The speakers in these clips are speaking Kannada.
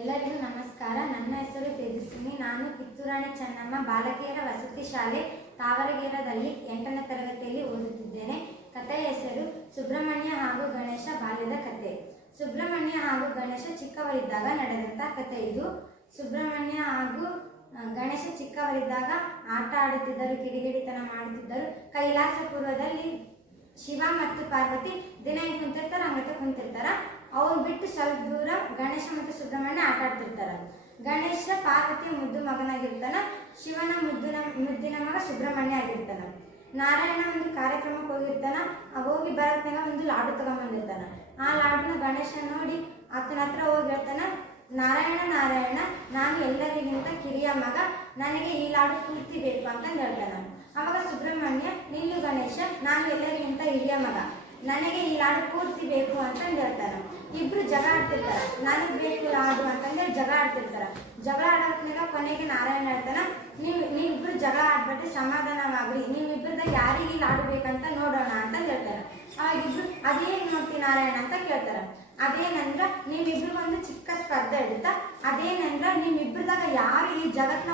ಎಲ್ಲರಿಗೂ ನಮಸ್ಕಾರ. ನನ್ನ ಹೆಸರು ತೇಜಸ್ವಿನಿ. ನಾನು ಕಿತ್ತೂರಾಣಿ ಚೆನ್ನಮ್ಮ ಬಾಲಕಿಯರ ವಸತಿ ಶಾಲೆ ತಾವರಗೇರದಲ್ಲಿ 8ನೇ ತರಗತಿಯಲ್ಲಿ ಓದುತ್ತಿದ್ದೇನೆ. ಕಥೆಯ ಹೆಸರು ಸುಬ್ರಹ್ಮಣ್ಯ ಹಾಗೂ ಗಣೇಶ ಬಾಲ್ಯದ ಕಥೆ. ಸುಬ್ರಹ್ಮಣ್ಯ ಹಾಗೂ ಗಣೇಶ ಚಿಕ್ಕವರಿದ್ದಾಗ ನಡೆದಂತಹ ಕಥೆ ಇದು. ಸುಬ್ರಹ್ಮಣ್ಯ ಹಾಗೂ ಗಣೇಶ ಚಿಕ್ಕವರಿದ್ದಾಗ ಆಟ ಆಡುತ್ತಿದ್ದರು, ಕಿಡಿಗೇಡಿತನ ಮಾಡುತ್ತಿದ್ದರು. ಕೈಲಾಸಪುರದಲ್ಲಿ ಶಿವ ಮತ್ತು ಪಾರ್ವತಿ ದಿನ ಹಿಂಗೆ ಕುಂತಿರ್ತಾರೆ, ಹಂಗತೆ ಕುಂತಿರ್ತಾರ. ಅವ್ರು ಬಿಟ್ಟು ಸ್ವಲ್ಪ ದೂರ ಗಣೇಶ ಮತ್ತು ಸುಬ್ರಹ್ಮಣ್ಯ ಆಟ ಆಡ್ತಿರ್ತಾರ. ಗಣೇಶ ಪಾರ್ವತಿ ಮುದ್ದು ಮಗನಾಗಿರ್ತಾನ, ಶಿವನ ಮುದ್ದಿನ ಮಗ ಸುಬ್ರಹ್ಮಣ್ಯ ಆಗಿರ್ತಾನ. ನಾರಾಯಣ ಒಂದು ಕಾರ್ಯಕ್ರಮಕ್ಕೆ ಹೋಗಿರ್ತಾನ. ಹೋಗಿ ಬರತ್ನಾಗ ಒಂದು ಲಾಡು ತಗೊಂಡ್ಬಂದಿರ್ತಾನ. ಆ ಲಾಡುನ ಗಣೇಶ ನೋಡಿ ಆತನ ಹತ್ರ ಹೋಗಿ ಹೇಳ್ತಾನ, ನಾರಾಯಣ ನಾರಾಯಣ, ನಾನು ಎಲ್ಲರಿಗಿಂತ ಕಿರಿಯ ಮಗ, ನನಗೆ ಈ ಲಾಡು ಪೂರ್ತಿ ಬೇಕು ಅಂತಂದು ಹೇಳ್ತಾನ. ಅವಾಗ ಸುಬ್ರಹ್ಮಣ್ಯ, ನಿಲ್ಲು ಗಣೇಶ, ನಾನು ಎಲ್ಲರಿಗಿಂತ ಹಿರಿಯ ಮಗ, ನನಗೆ ಈ ಲಾಡು ಪೂರ್ತಿ ಬೇಕು ಅಂತಂದು ಹೇಳ್ತಾನ. ಇಬ್ರು ಜಗಳ ಆಡ್ತಿರ್ತಾರ. ನನಗೆ ಬೇಕು ಲಾಡು ಅಂತಂದೇಳಿ ಜಗಳ ಆಡ್ತಿರ್ತಾರ. ಜಗಳ ಆಡೋದ್ಮೇಲೆ ಕೊನೆಗೆ ನಾರಾಯಣ ಹೇಳ್ತಾನ, ನೀವಿಬ್ರು ಜಗಳ ಆಡ್ಬಿಟ್ಟು ಸಮಾಧಾನವಾಗ್ರಿ, ನೀವಿಬ್ರದ ಯಾರಿಗೆ ಲಾಡು ಬೇಕಂತ ನೋಡೋಣ ಅಂತಂದು ಹೇಳ್ತಾರ. ಅವಾಗಿಬ್ರು ಅದೇನು ನೋಡ್ತಿ ನಾರಾಯಣ ಅಂತ ಕೇಳ್ತಾರ. ಅದೇನಂದ್ರ ನೀವಿಬ್ರಿಗೊಂದು ಚಿಕ್ಕ ಸ್ಪರ್ಧೆ ಇಡುತ್ತಾ, ಅದೇನಂದ್ರ ನಿಮ್ಮಿಬ್ರದಾಗ ಯಾರು ಈ ಜಗತ್ನ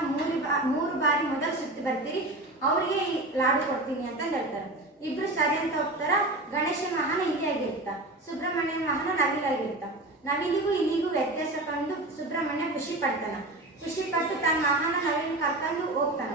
ಮೂರು ಬಾರಿ ಮೊದಲು ಸುತ್ತಿ ಬರ್ತೀರಿ ಅವ್ರಿಗೆ ಈ ಲಾಡು ಕೊಡ್ತೀನಿ ಅಂತಂದು ಹೇಳ್ತಾರೆ. ಇಬ್ರು ಸರಿ ಅಂತ ಹೋಗ್ತಾರ. ಗಣೇಶ ವಾಹನ ಇಲಿಯಾಗಿರ್ತ, ಸುಬ್ರಹ್ಮಣ್ಯನ ವಾಹನ ನವಿಲಾಗಿರ್ತ. ನವಿಲಿಗೂ ಇಲಿಗೂ ವ್ಯತ್ಯಾಸ ಕಂಡು ಸುಬ್ರಹ್ಮಣ್ಯ ಖುಷಿ ಪಡ್ತಾನ. ಖುಷಿ ಪಟ್ಟು ತನ್ನ ವಾಹನ ನವಿಲಿನ ಕರ್ಕೊಂಡು ಹೋಗ್ತಾನ.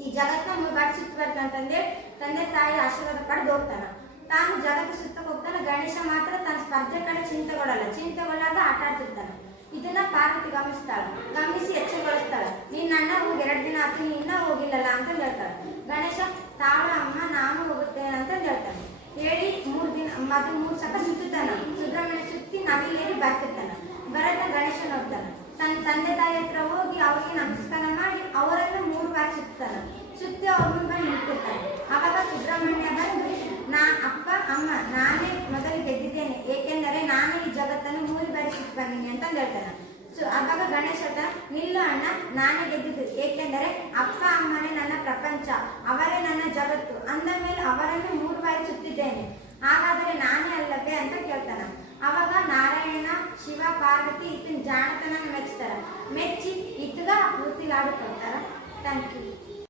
ಈ ಜಗತ್ನ 3 ಬಾರಿ ಸುತ್ತಿ ಬರ್ತಂತಂದೇಳಿ ತಂದೆ ತಾಯಿ ಆಶೀರ್ವಾದ ಪಡೆದು ಹೋಗ್ತಾನ. ತಾನು ಜಗತ್ತು ಸುತ್ತಕ್ಕೆ ಹೋಗ್ತಾನ. ಗಣೇಶ ಮಾತ್ರ ತನ್ನ ಸ್ಪರ್ಧೆ ಕಡೆ ಚಿಂತೆಗೊಳ್ಳಾದ ಆಟ ಆಡ್ತಿರ್ತಾನೆ. ಇದನ್ನ ಪಾರ್ವತಿ ಗಮನಿಸ್ತಾಳ. ಗಮನಿಸಿ ಎಚ್ಚರಗೊಳಿಸ್ತಾಳ. ನೀನ್ ಅಣ್ಣ ಹೋಗಿ 2 ದಿನ ಆತು, ನೀ ಇನ್ನೂ ಹೋಗಿಲ್ಲಲ್ಲ ಅಂತ ಹೇಳ್ತಾಳೆ. ಗಣೇಶ, ತಾಳ ಅಮ್ಮ, ನಾನು ಹೋಗುತ್ತೇನೆ ಅಂತ ಹೇಳ್ತಾನೆ. ಹೇಳಿ 3 ಸಲ ಸುತ್ತಾನ. ಸುಬ್ರಹ್ಮಣ್ಯ ಸುತ್ತಿ ನವಿಲೇರಿ ಬರ್ತಿರ್ತಾನ. ಬರತ್ತ ಗಣೇಶ ನೋಡ್ತಾನ. ತನ್ನ ತಂದೆ ತಾಯಿ ಹತ್ರ ಹೋಗಿ ಅವ್ರಿಗೆ ನಮಸ್ಕಾರ ಮಾಡಿ ಅವರನ್ನು 3 ಬಾರಿ ಸುತ್ತಾನ. ಸುತ್ತಿ ಅವ್ರ ಬಂದು ನಿಂತಿರ್ತಾನೆ. ಆವಾಗ ಸುಬ್ರಹ್ಮಣ್ಯ ಬಂದು, ಅಪ್ಪ ಅಮ್ಮ, ನಾನೇ ಮೊದಲು ಗೆದ್ದಿದ್ದೇನೆ, ಏಕೆಂದರೆ ನಾನು ಈ ಜಗತ್ತನ್ನು 3 ಬಾರಿ ಸುತ್ತಿ ಬಂದೀನಿ ಅಂತಂದು ಹೇಳ್ತಾನೆ. ಆವಾಗ ಗಣೇಶ ನಿಲ್ಲು ಅಣ್ಣ, ನಾನೇ ಗೆದ್ದಿದ್ದು, ಏಕೆಂದರೆ ಅಪ್ಪ ಅಮ್ಮನೇ ನನ್ನ ಪ್ರಪಂಚ, ಅವರೇ ನನ್ನ ಜಗತ್ತು, ಅಂದ ಮೇಲೆ ಅವರನ್ನು 3 ಬಾರಿ ಸುತ್ತಿದ್ದೇನೆ, ಹಾಗಾದರೆ ನಾನೇ ಅಲ್ಲವೇ ಅಂತ ಕೇಳ್ತಾನ. ಅವಾಗ ನಾರಾಯಣ, ಶಿವ, ಪಾರ್ವತಿ ಈತನ ಜಾಣತನ ಮೆಚ್ತಾರ. ಮೆಚ್ಚಿ ಇತ್ಗ ಪೂರ್ತಿ ಲಾಡು ಕೊಡ್ತಾರ. Thank you.